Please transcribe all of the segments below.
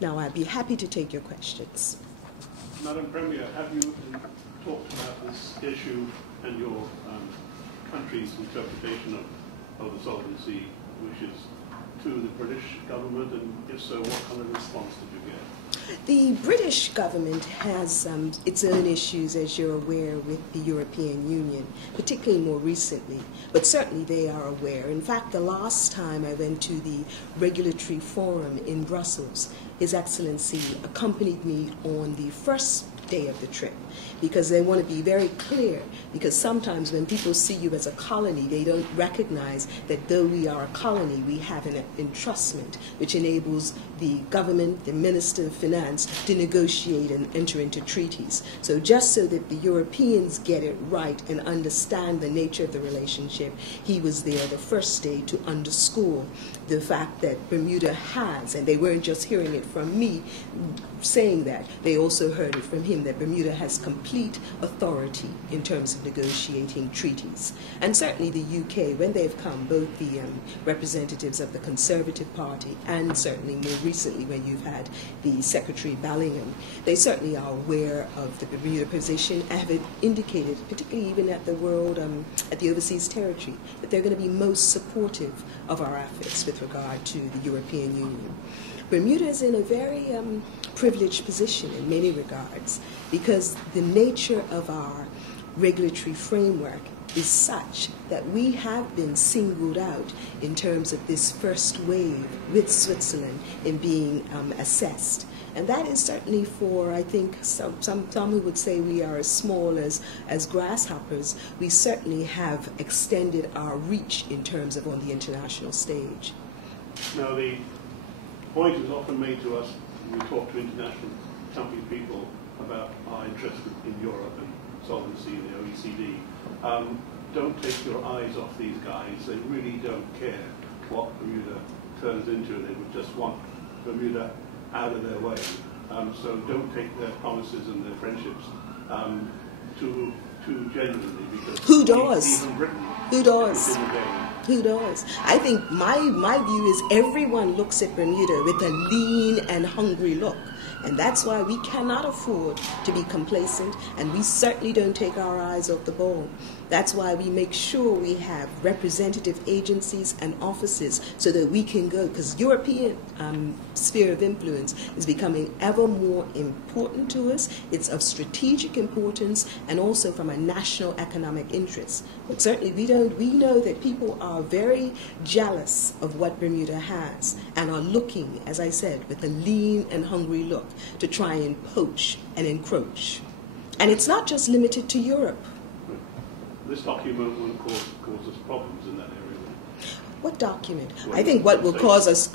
Now, I'd be happy to take your questions. Madam Premier, have you talked about this issue and your country's interpretation of the Salton Sea wishes to the British government, and if so, what kind of response did you get? The British government has its own issues, as you're aware, with the European Union, particularly more recently, but certainly they are aware. In fact, the last time I went to the regulatory forum in Brussels, His Excellency accompanied me on the first day of the trip, because they want to be very clear, because sometimes when people see you as a colony, they don't recognize that though we are a colony, we have an entrustment which enables the government, the Minister of Finance, to negotiate and enter into treaties. So just so that the Europeans get it right and understand the nature of the relationship, he was there the first day to underscore the fact that Bermuda has, and they weren't just hearing it from me saying that, they also heard it from him, that Bermuda has complete authority in terms of negotiating treaties. And certainly the UK, when they've come, both the representatives of the Conservative Party and certainly more recently when you've had the Secretary Bellingham, they certainly are aware of the Bermuda position and have indicated, particularly even at the at the overseas territory, that they're going to be most supportive of our efforts with regard to the European Union. Bermuda is in a very privileged position in many regards, because the nature of our regulatory framework is such that we have been singled out in terms of this first wave with Switzerland in being assessed. And that is certainly for, I think, some who would say we are as small as grasshoppers. We certainly have extended our reach in terms of on the international stage. Now, the point is often made to us when we talk to international company people about our interest in Europe and Salton Sea and the OECD. Don't take your eyes off these guys. They really don't care what Bermuda turns into. They would just want Bermuda out of their way. So don't take their promises and their friendships too genuinely, because who does? Even Britain who does? is in the game. Who does? I think my view is everyone looks at Bermuda with a lean and hungry look. And that's why we cannot afford to be complacent, and we certainly don't take our eyes off the ball. That's why we make sure we have representative agencies and offices so that we can go, because European sphere of influence is becoming ever more important to us. It's of strategic importance and also from a national economic interest. But certainly we know that people are very jealous of what Bermuda has and are looking, as I said, with a lean and hungry look to try and poach and encroach. And it's not just limited to Europe. This document will cause us problems in that area. What document? I think what will cause us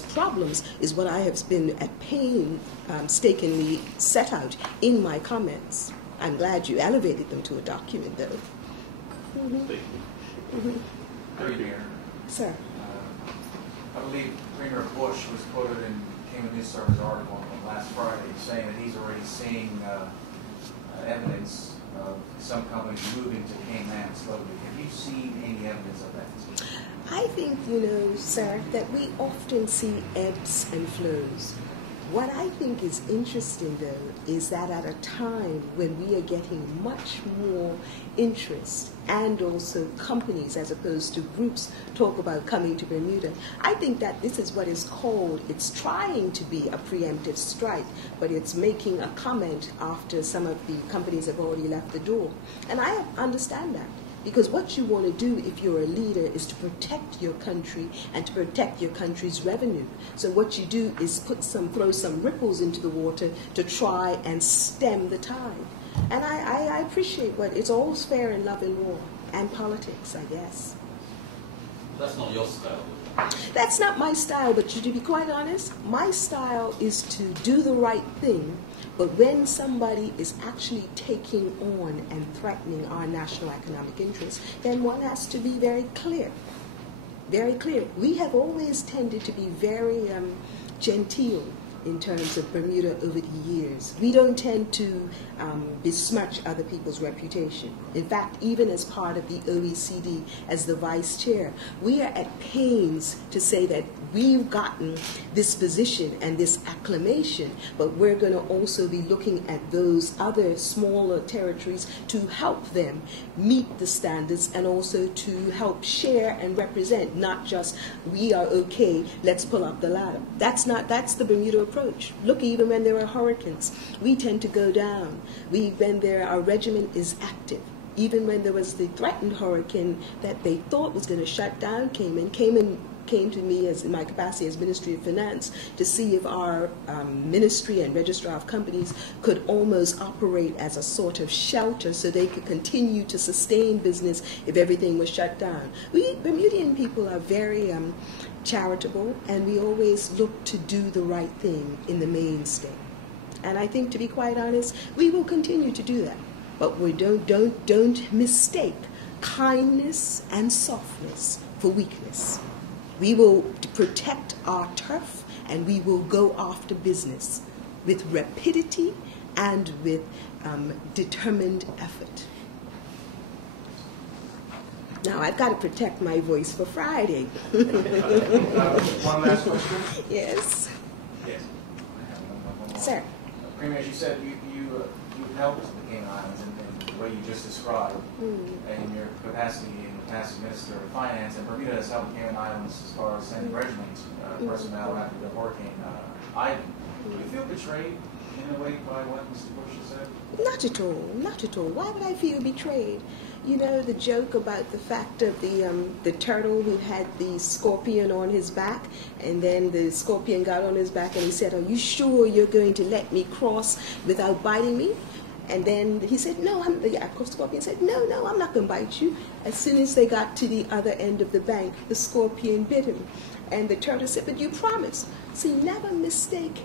problems is what I have been at painstakingly set out in my comments. I'm glad you elevated them to a document, though. Sir. I believe Premier Bush was quoted in King News Service article last Friday saying that he's already seeing evidence of some companies moving to Cayman slowly. Have you seen any evidence of that? I think, sir, that we often see ebbs and flows. What I think is interesting, though, is that at a time when we are getting much more interest and also companies as opposed to groups talk about coming to Bermuda, I think that this is what is called, it's trying to be a preemptive strike, but it's making a comment after some of the companies have already left the door. And I understand that. Because what you want to do if you're a leader is to protect your country and to protect your country's revenue. So what you do is throw some ripples into the water to try and stem the tide. And I appreciate it's always fair in love and war and politics, I guess. That's not your style. That's not my style, but to be quite honest, my style is to do the right thing. But when somebody is actually taking on and threatening our national economic interests, then one has to be very clear. Very clear. We have always tended to be very genteel in terms of Bermuda over the years. We don't tend to besmirch other people's reputation. In fact, even as part of the OECD, as the vice chair, we are at pains to say that we've gotten this position and this acclamation, but we're going to also be looking at those other smaller territories to help them meet the standards and also to help share and represent, not just we are okay, let's pull up the ladder. That's the Bermuda approach. Look, even when there are hurricanes, we tend to go down. We've been there, our regiment is active. Even when there was the threatened hurricane that they thought was going to shut down, came to me as in my capacity as Ministry of Finance to see if our ministry and registrar of companies could almost operate as a sort of shelter so they could continue to sustain business if everything was shut down. We Bermudian people are very charitable, and we always look to do the right thing in the mainstay. And I think, to be quite honest, we will continue to do that. But we don't mistake kindness and softness for weakness. We will protect our turf, and we will go after business with rapidity and with determined effort. Now, I've got to protect my voice for Friday. One last question? Yes. Yes. Sir. Premier, as you said, you helped the Cayman Islands in the way you just described, in your capacity as Minister of Finance, and Bermuda has helped the Cayman Islands as far as sending regiment personnel after the Hurricane Ivan. Do you feel betrayed in a way by what Mr. Bush has said? Not at all, not at all. Why would I feel betrayed? You know, the joke about the fact of the turtle who had the scorpion on his back, and then the scorpion got on his back and he said, "Are you sure you're going to let me cross without biting me?" And then he said, "No, the scorpion said, no, I'm not going to bite you." As soon as they got to the other end of the bank, the scorpion bit him. And the turtle said, "But you promised." See, never mistake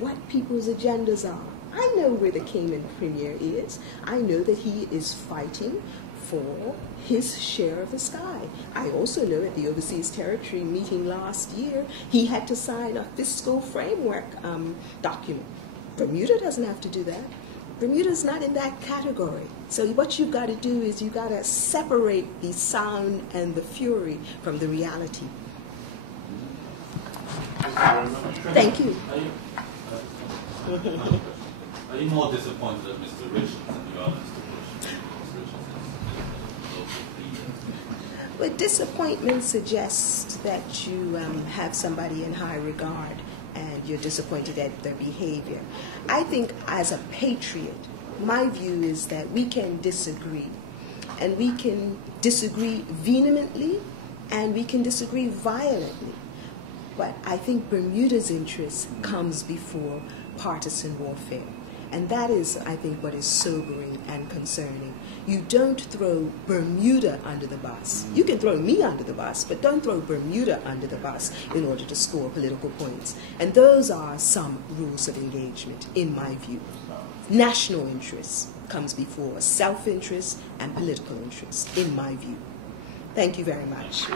what people's agendas are. I know where the Cayman Premier is. I know that he is fighting for his share of the sky. I also know at the Overseas Territory meeting last year, he had to sign a fiscal framework document. Bermuda doesn't have to do that. Bermuda's not in that category. So what you've got to do is you've got to separate the sound and the fury from the reality. Thank you. Are you more disappointed at Mr. Richards than you are Mr. Bush? Well, disappointment suggests that you have somebody in high regard, and you're disappointed at their behavior. I think as a patriot, my view is that we can disagree. And we can disagree vehemently, and we can disagree violently. But I think Bermuda's interest comes before partisan warfare. And that is, I think, what is sobering and concerning. You don't throw Bermuda under the bus. You can throw me under the bus, but don't throw Bermuda under the bus in order to score political points. And those are some rules of engagement, in my view. National interest comes before self-interest and political interest, in my view. Thank you very much.